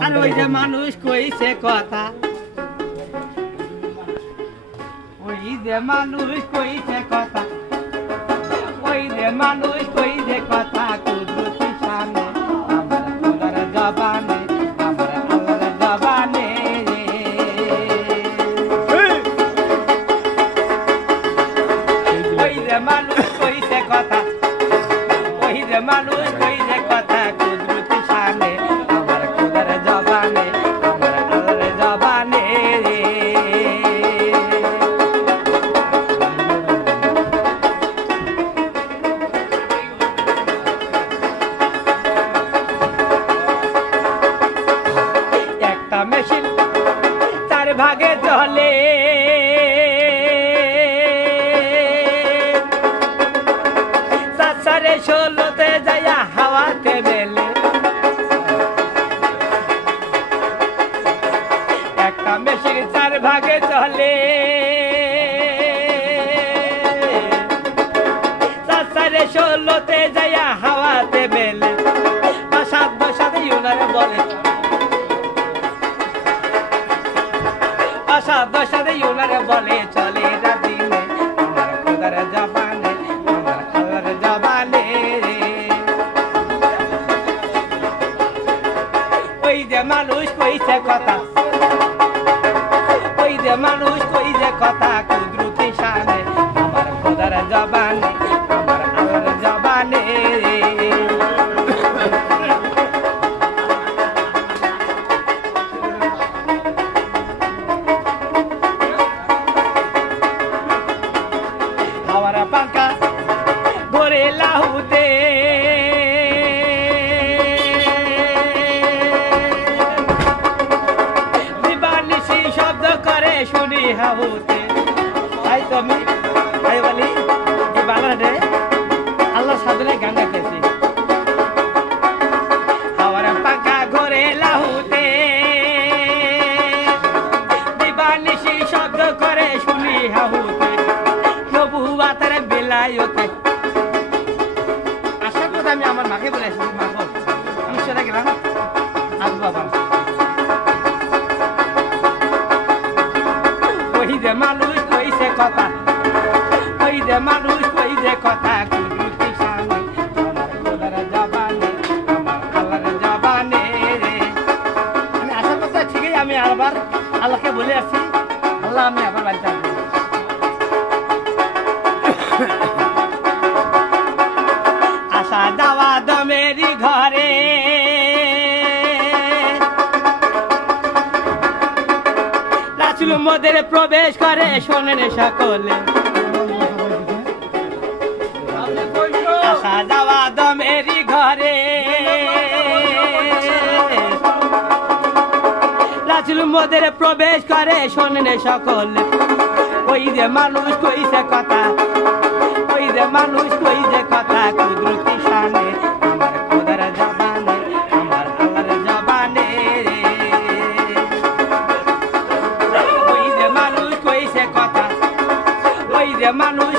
আর ওই যে মানুষ কইছে কথা, ওই যে মানুষ কইছে কথা, ওই যে মানুষ কইছে কথা কুদরতি শানে আমার খোদার জবানে, আমার আল্লাহর জবানে। ওই যে মানুষ কইছে কথা, ওই যে মানুষ কইছে কথা কুদরতি শানে আমার খোদার জবানে, আমার আল্লাহর জবানে। একটা মেশিন চার ভাগে চলে, সারে ষোলোতে যাইয়া হাওয়াতে মেলে। একটা মেশিন চার ভাগে চলে, সারে ষোলোতে যাইয়া হাওয়াতে মেলে। সাত বসাতে ইউনারে বলে, সাত বসাতে ইউনারে বলে চলে রাদিনে আমার খোদার জবানে, আমার আল্লাহর জবানে। ওই যে মানুষ কইছে কথা, ওই যে মানুষ কইছে কথা কুদরতি শানে আমার খোদার জবানে, আমার আল্লাহর জবানে। হাওয়ার পাঙ্খা ঘোরে লাহুতে, দিবানিশি শব্দ করে শুনি হাহুতে। তাই তো আমি তাই বলি এই বাংলাতে আল্লাহ সাধনে গান গাইতেছি। হাওয়ার পাঙ্খা ঘোরে লাহুতে, দিবানিশি শব্দ করে শুনি হাহুতে। নবুয়াতের বেলায়তে আসার কথা আমি আমার মাকে বলে আসছি, মা গো আমি চলে গেলাম আজ বাবা। ওই যে মানুষ কইছে কথা, ওই যে মানুষ কইছে কথা কুদরতি শানে আমার খোদার জবানে, আমার আল্লাহর জবানে। আমি আসার কথা ঠিকই আমি আবার আল্লাহকে বলে আসছি, আল্লাহ আমি আবার বাড়িতে আসবো। আসা যাওয়া দমেরি ঘরে, রাসূল মোদের প্রবেশ করে শোনেন সকলে। আসা যাওয়া দমেরি ঘরে, রাসূল মোদের প্রবেশ করে শোনেন সকলে। ওই যে মানুষ কইছে কথা, ওই যে মানুষ কইছে কথা কুদরতি শানে আমার খোদার জবানে, আমার আল্লাহর জবানে। ওই যে মানুষ কইছে কথা, ওই যে মানুষ